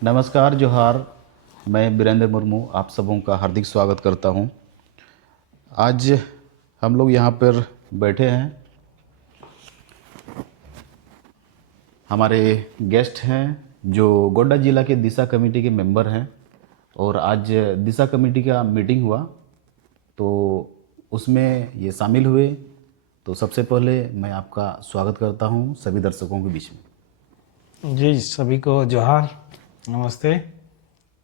नमस्कार जोहार। मैं वीरेंद्र मुर्मू आप सबों का हार्दिक स्वागत करता हूं। आज हम लोग यहां पर बैठे हैं। हमारे गेस्ट हैं जो गोड्डा जिला के दिशा कमेटी के मेंबर हैं और आज दिशा कमेटी का मीटिंग हुआ तो उसमें ये शामिल हुए। तो सबसे पहले मैं आपका स्वागत करता हूं सभी दर्शकों के बीच में। जी सभी को जोहार, नमस्ते।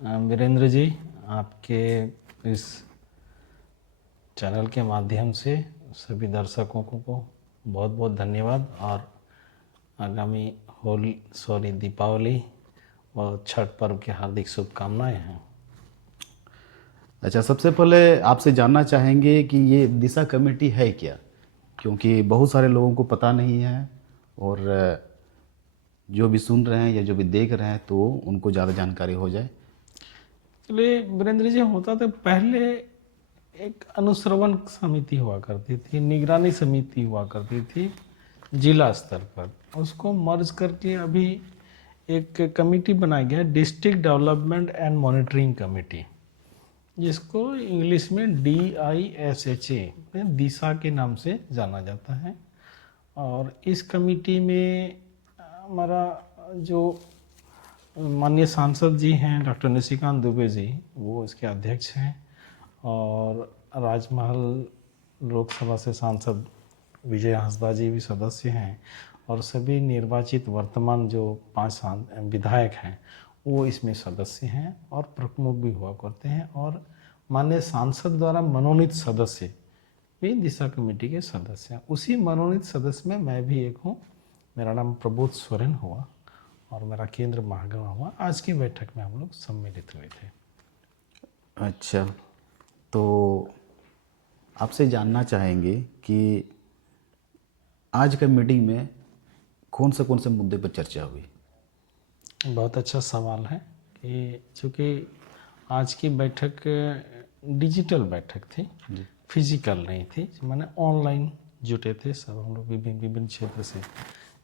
वीरेंद्र जी, आपके इस चैनल के माध्यम से सभी दर्शकों को बहुत बहुत धन्यवाद और आगामी दीपावली और छठ पर्व की हार्दिक शुभकामनाएं हैं। अच्छा, सबसे पहले आपसे जानना चाहेंगे कि ये दिशा कमेटी है क्या, क्योंकि बहुत सारे लोगों को पता नहीं है और जो भी सुन रहे हैं या जो भी देख रहे हैं तो उनको ज़्यादा जानकारी हो जाए। चलिए वीरेंद्र जी, होता तो पहले एक अनुश्रवण समिति हुआ करती थी, निगरानी समिति हुआ करती थी जिला स्तर पर। उसको मर्ज करके अभी एक कमेटी बनाया गया, district development and monitoring committee, जिसको इंग्लिश में DISHA दिशा के नाम से जाना जाता है। और इस कमेटी में हमारा जो माननीय सांसद जी हैं डॉक्टर निशिकांत दुबे जी, वो इसके अध्यक्ष हैं। और राजमहल लोकसभा से सांसद विजय हांसदा जी भी सदस्य हैं। और सभी निर्वाचित वर्तमान जो 5 विधायक हैं वो इसमें सदस्य हैं और प्रमुख भी हुआ करते हैं। और माननीय सांसद द्वारा मनोनीत सदस्य भी दिशा कमेटी के सदस्य हैं। उसी मनोनीत सदस्य में मैं भी एक हूँ। मेरा नाम प्रबोध सोरेन हुआ और मेरा केंद्र महागमा हुआ। आज की बैठक में हम लोग सम्मिलित हुए थे। अच्छा, तो आपसे जानना चाहेंगे कि आज का मीटिंग में कौन से मुद्दे पर चर्चा हुई। बहुत अच्छा सवाल है कि चूँकि आज की बैठक डिजिटल बैठक थी, फिजिकल नहीं थी, माने ऑनलाइन जुटे थे सब हम लोग विभिन्न विभिन्न क्षेत्र से।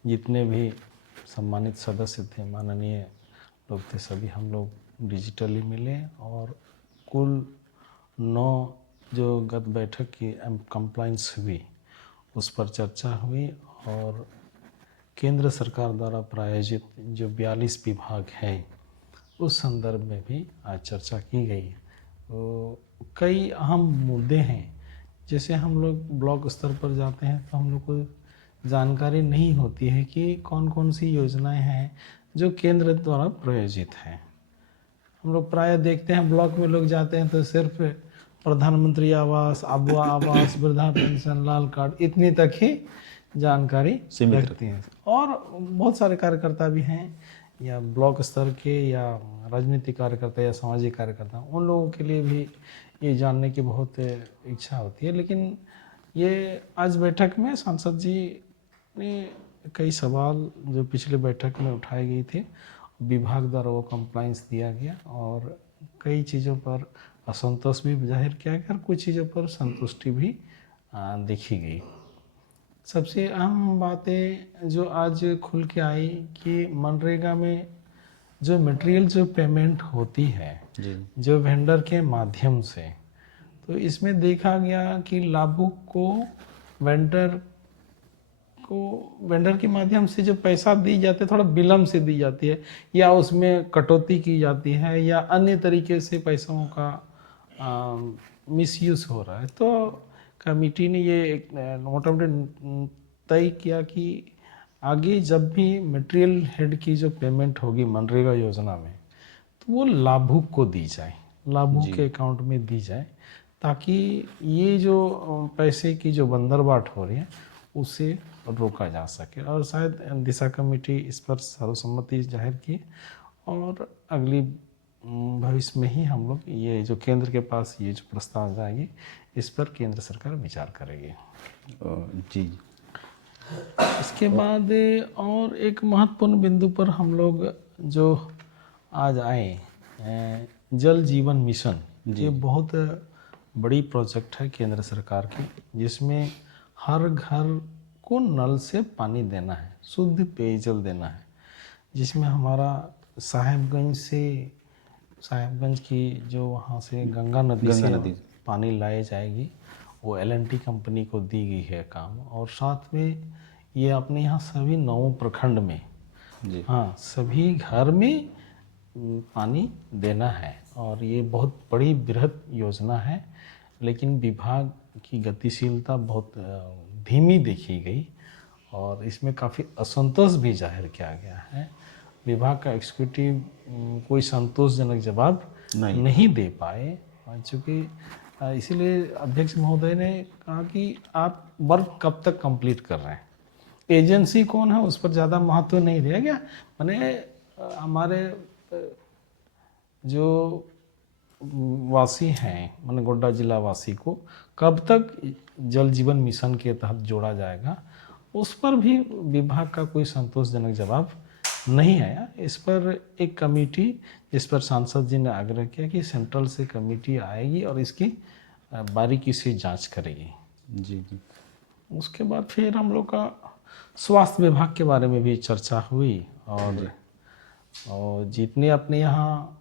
जितने भी सम्मानित सदस्य थे, माननीय लोग थे, सभी हम लोग डिजिटली मिले। और कुल 9 जो गत बैठक की कंप्लाइंस हुई उस पर चर्चा हुई। और केंद्र सरकार द्वारा प्रायोजित जो 42 विभाग हैं उस संदर्भ में भी आज चर्चा की गई। तो कई अहम मुद्दे हैं। जैसे हम लोग ब्लॉक स्तर पर जाते हैं तो हम लोग को जानकारी नहीं होती है कि कौन कौन सी योजनाएं हैं जो केंद्र द्वारा प्रायोजित हैं। हम लोग प्राय देखते हैं ब्लॉक में लोग जाते हैं तो सिर्फ प्रधानमंत्री आवास, अबुआ आवास, वृद्धा पेंशन, लाल कार्ड, इतनी तक ही जानकारी सीमित रखती हैं। और बहुत सारे कार्यकर्ता भी हैं या ब्लॉक स्तर के या राजनीतिक कार्यकर्ता या सामाजिक कार्यकर्ता, उन लोगों के लिए भी ये जानने की बहुत इच्छा होती है। लेकिन ये आज बैठक में सांसद जी ने कई सवाल जो पिछले बैठक में उठाए गए थे, विभाग द्वारा वो कंप्लाइंस दिया गया और कई चीज़ों पर असंतोष भी जाहिर किया गया और कुछ चीज़ों पर संतुष्टि भी देखी गई। सबसे अहम बातें जो आज खुल के आई कि मनरेगा में जो मटेरियल जो पेमेंट होती है जो वेंडर के माध्यम से, तो इसमें देखा गया कि लाभुक को वेंडर के माध्यम से जो पैसा दी जाती है थोड़ा विलम्ब से दी जाती है, या उसमें कटौती की जाती है, या अन्य तरीके से पैसों का मिसयूज हो रहा है। तो कमेटी ने ये मोटामोटी तय किया कि आगे जब भी मटेरियल हेड की जो पेमेंट होगी मनरेगा योजना में, तो वो लाभुक को दी जाए, लाभुक के अकाउंट में दी जाए, ताकि ये जो पैसे की जो बंदरबाट हो रही है उसे रोका जा सके। और शायद दिशा कमेटी इस पर सर्वसम्मति जाहिर की और अगली भविष्य में ही हम लोग ये जो केंद्र के पास ये जो प्रस्ताव जाएगी इस पर केंद्र सरकार विचार करेगी। जी। इसके बाद और एक महत्वपूर्ण बिंदु पर हम लोग जो आज आए, जल जीवन मिशन, ये बहुत बड़ी प्रोजेक्ट है केंद्र सरकार की, जिसमें हर घर को नल से पानी देना है, शुद्ध पेयजल देना है, जिसमें हमारा साहेबगंज की जो वहाँ से गंगा नदी से पानी लाई जाएगी, वो एल&टी कंपनी को दी गई है काम। और साथ में ये अपने यहाँ सभी 9 प्रखंड में, जी हाँ, सभी घर में पानी देना है। और ये बहुत बड़ी बृहद योजना है, लेकिन विभाग की गतिशीलता बहुत धीमी देखी गई और इसमें काफ़ी असंतोष भी जाहिर किया गया है। विभाग का एग्जीक्यूटिव कोई संतोषजनक जवाब नहीं दे पाए, चूँकि इसीलिए अध्यक्ष महोदय ने कहा कि आप वर्क कब तक कंप्लीट कर रहे हैं, एजेंसी कौन है उस पर ज़्यादा महत्व नहीं दिया गया। मैंने हमारे जो वासी हैं, मैंने गोड्डा जिला वासी को कब तक जल जीवन मिशन के तहत जोड़ा जाएगा, उस पर भी विभाग का कोई संतोषजनक जवाब नहीं आया। इस पर एक कमेटी, जिस पर सांसद जी ने आग्रह किया कि सेंट्रल से कमेटी आएगी और इसकी बारीकी से जांच करेगी। जी जी। उसके बाद फिर हम लोग का स्वास्थ्य विभाग के बारे में भी चर्चा हुई और जितने अपने यहाँ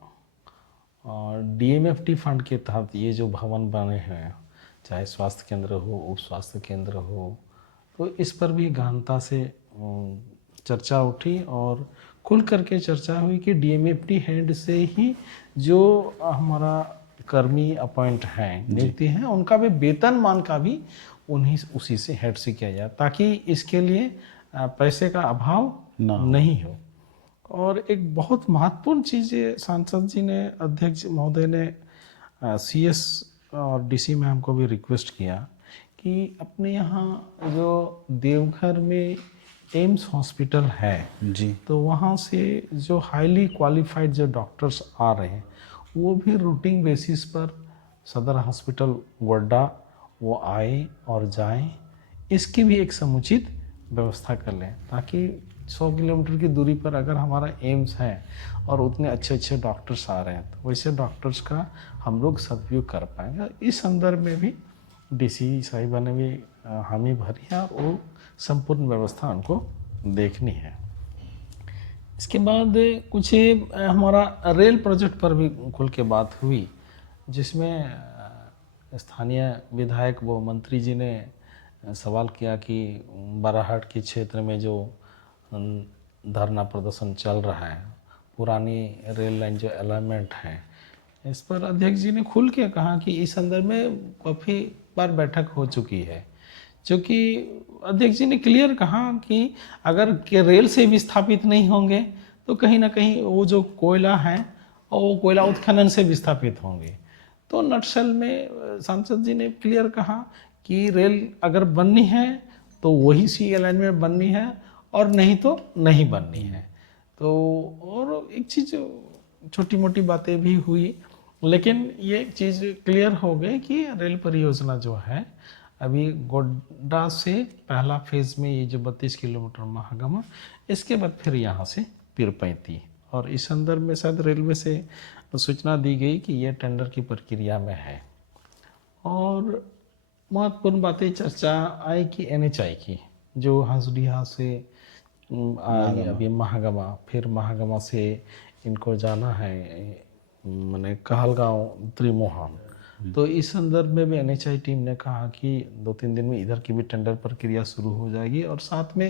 DMFT फंड के तहत ये जो भवन बने हैं, चाहे स्वास्थ्य केंद्र हो, उप स्वास्थ्य केंद्र हो, तो इस पर भी गहनता से चर्चा उठी और खुल करके चर्चा हुई कि DMFT हेड से ही जो हमारा कर्मी अपॉइंट हैं, नियुक्ति हैं, उनका भी वेतनमान का भी उसी से हेड से किया जाए, ताकि इसके लिए पैसे का अभाव नहीं हो। और एक बहुत महत्वपूर्ण चीज़ सांसद जी ने, अध्यक्ष महोदय ने CS और DC मैम को भी रिक्वेस्ट किया कि अपने यहाँ जो देवघर में एम्स हॉस्पिटल है जी, तो वहाँ से जो हाईली क्वालिफाइड जो डॉक्टर्स आ रहे हैं वो भी रूटीन बेसिस पर सदर हॉस्पिटल गोड्डा वो आए और जाएं, इसकी भी एक समुचित व्यवस्था कर लें, ताकि 100 किलोमीटर की दूरी पर अगर हमारा एम्स है और उतने अच्छे अच्छे डॉक्टर्स आ रहे हैं तो वैसे डॉक्टर्स का हम लोग सदुपयोग कर पाएंगे। इस संदर्भ में भी DC साहिबा ने भी हामी भरी है और वो संपूर्ण व्यवस्था उनको देखनी है। इसके बाद कुछ हमारा रेल प्रोजेक्ट पर भी खुल के बात हुई, जिसमें स्थानीय विधायक व मंत्री जी ने सवाल किया कि बाराहाट के क्षेत्र में जो धरना प्रदर्शन चल रहा है, पुरानी रेल लाइन जो अलाइनमेंट है, इस पर अध्यक्ष जी ने खुल के कहा कि इस संदर्भ में काफ़ी बार बैठक हो चुकी है, क्योंकि अध्यक्ष जी ने क्लियर कहा कि अगर के रेल से विस्थापित नहीं होंगे तो कहीं ना कहीं वो जो कोयला है और वो कोयला उत्खनन से विस्थापित होंगे। तो नटशल में सांसद जी ने क्लियर कहा कि रेल अगर बननी है तो वही सी अलाइनमेंट बननी है और नहीं तो नहीं बननी है। तो और एक चीज़ छोटी मोटी बातें भी हुई, लेकिन ये एक चीज़ क्लियर हो गई कि रेल परियोजना जो है अभी गोड्डा से पहला फेज़ में ये जो 32 किलोमीटर महागमा, इसके बाद फिर यहाँ से पीरपैंती, और इस संदर्भ में शायद रेलवे से सूचना दी गई कि ये टेंडर की प्रक्रिया में है। और महत्वपूर्ण बातें चर्चा आई कि NHI की जो हंसडीहा से अभी महागमा, फिर महागमा से इनको जाना है मैंने कहलगांव त्रिमोहन, तो इस संदर्भ में भी NHI टीम ने कहा कि 2-3 दिन में इधर की भी टेंडर प्रक्रिया शुरू हो जाएगी। और साथ में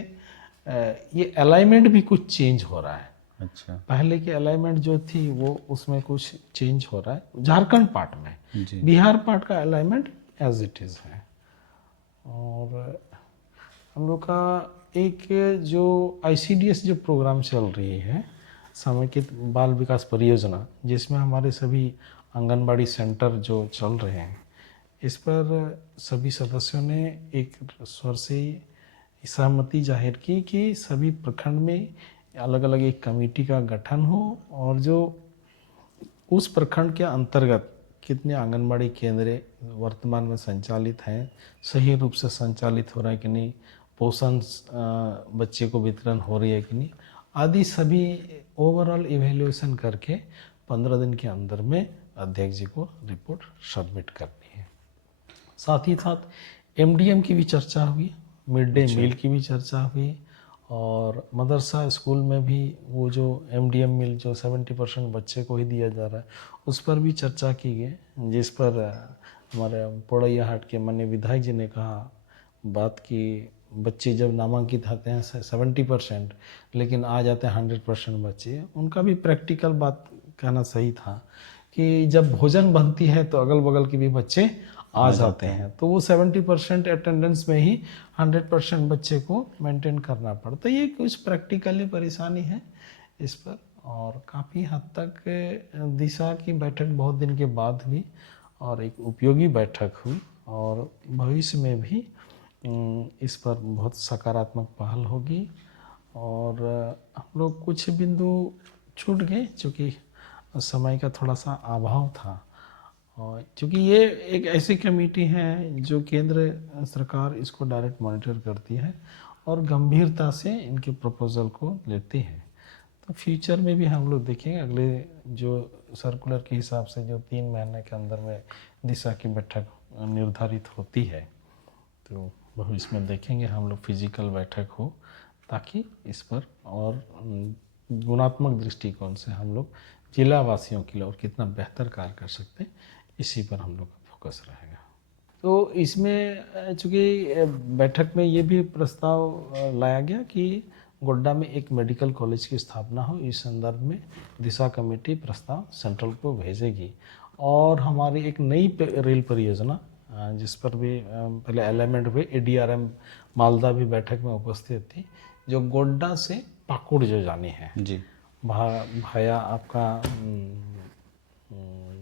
ये अलाइनमेंट भी कुछ चेंज हो रहा है। अच्छा, पहले की अलाइनमेंट जो थी वो उसमें कुछ चेंज हो रहा है झारखंड पार्ट में, जी, बिहार पार्ट का अलाइनमेंट एज इट इज़ है। और हम लोग का एक जो ICDS जो प्रोग्राम चल रही है, समेकित बाल विकास परियोजना, जिसमें हमारे सभी आंगनबाड़ी सेंटर जो चल रहे हैं, इस पर सभी सदस्यों ने एक स्वर से सहमति जाहिर की कि सभी प्रखंड में अलग अलग एक कमेटी का गठन हो और जो उस प्रखंड के अंतर्गत कितने आंगनबाड़ी केंद्र वर्तमान में संचालित हैं, सही रूप से संचालित हो रहा है कि नहीं, पोषण बच्चे को वितरण हो रही है कि नहीं, आदि सभी ओवरऑल इवैल्यूएशन करके 15 दिन के अंदर में अध्यक्ष जी को रिपोर्ट सबमिट करनी है। साथ ही साथ MDM की भी चर्चा हुई, मिड डे मील की भी चर्चा हुई, और मदरसा स्कूल में भी वो जो MDM मिल जो 70% बच्चे को ही दिया जा रहा है, उस पर भी चर्चा की गई, जिस पर हमारे पोड़ैया हाट के माननीय विधायक जी ने कहा बात कि बच्चे जब नामांकित आते हैं 70%, लेकिन आ जाते हैं 100% बच्चे। उनका भी प्रैक्टिकल बात कहना सही था कि जब भोजन बनती है तो अगल बगल के भी बच्चे आ जाते हैं, तो वो 70% अटेंडेंस में ही 100% बच्चे को मेंटेन करना पड़ता है। ये कुछ प्रैक्टिकली परेशानी है इस पर, और काफ़ी हद तक दिशा की बैठक बहुत दिन के बाद हुई और एक उपयोगी बैठक हुई, और भविष्य में भी इस पर बहुत सकारात्मक पहल होगी। और हम लोग कुछ बिंदु छूट गए चूँकि समय का थोड़ा सा अभाव था, और चूँकि ये एक ऐसी कमेटी है जो केंद्र सरकार इसको डायरेक्ट मॉनिटर करती है और गंभीरता से इनके प्रपोजल को लेती है। तो फ्यूचर में भी हम लोग देखेंगे, अगले जो सर्कुलर के हिसाब से जो 3 महीने के अंदर में दिशा की बैठक निर्धारित होती है, तो भविष्य में देखेंगे हम लोग फिजिकल बैठक हो, ताकि इस पर और गुणात्मक दृष्टिकोण से हम लोग जिला वासियों के लिए और कितना बेहतर कार्य कर सकते हैं, इसी पर हम लोग का फोकस रहेगा। तो इसमें चूँकि बैठक में ये भी प्रस्ताव लाया गया कि गोड्डा में एक मेडिकल कॉलेज की स्थापना हो। इस संदर्भ में दिशा कमेटी प्रस्ताव सेंट्रल को भेजेगी, और हमारी एक नई रेल परियोजना जिस पर भी पहले एलिमेंट हुए, ADRM मालदा भी बैठक में उपस्थित थी, जो गोड्डा से पाकुड़ जो जानी है जी भाया आपका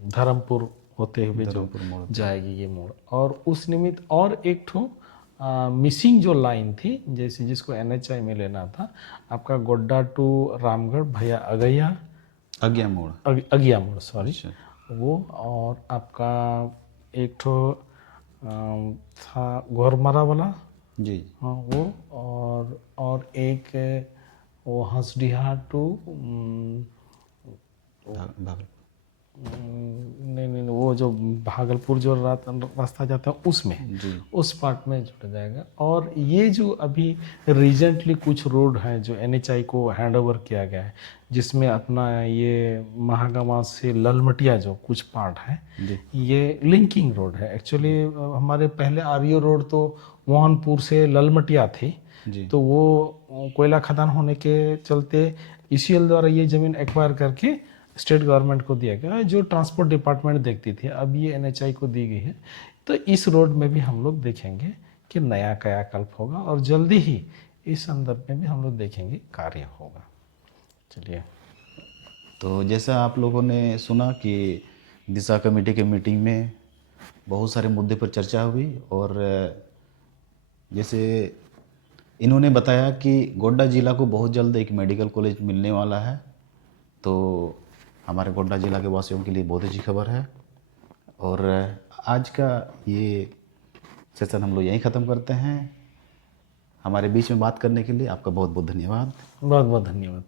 धर्मपुर होते हुए जो धर्मपुर मोड़ जाएगी ये मोड़, और उस निमित्त और एक ठो मिसिंग जो लाइन थी, जैसे जिसको NHI में लेना था, आपका गोड्डा टू रामगढ़ भैया अज्ञा मोड़ अगिया मोड़ सॉरी, अच्छा। वो, और आपका एक ठो था गोरमरा वाला, जी हाँ वो, और एक वो हंसडीहा टू भागलपुर नहीं, वो जो भागलपुर जो रास्ता जाता है उसमें, जी उस पार्ट में जुड़ जाएगा। और ये जो अभी रिजेंटली कुछ रोड हैं जो NHI को हैंड ओवर किया गया है, जिसमें अपना ये महागामा से ललमटिया जो कुछ पार्ट है, जी ये लिंकिंग रोड है। एक्चुअली हमारे पहले REO रोड तो मोहनपुर से ललमटिया थी, जी तो वो कोयला खदान होने के चलते ECL द्वारा ये ज़मीन एक्वायर करके स्टेट गवर्नमेंट को दिया गया, जो ट्रांसपोर्ट डिपार्टमेंट देखती थी, अब ये NHI को दी गई है। तो इस रोड में भी हम लोग देखेंगे कि नया कायाकल्प होगा, और जल्दी ही इस संदर्भ में भी हम लोग देखेंगे कार्य होगा। चलिए, तो जैसा आप लोगों ने सुना कि दिशा कमेटी के मीटिंग में बहुत सारे मुद्दे पर चर्चा हुई, और जैसे इन्होंने बताया कि गोड्डा ज़िला को बहुत जल्द एक मेडिकल कॉलेज मिलने वाला है, तो हमारे गोड्डा ज़िला के वासियों के लिए बहुत अच्छी खबर है। और आज का ये सेशन हम लोग यहीं ख़त्म करते हैं। हमारे बीच में बात करने के लिए आपका बहुत बहुत धन्यवाद। बहुत बहुत धन्यवाद।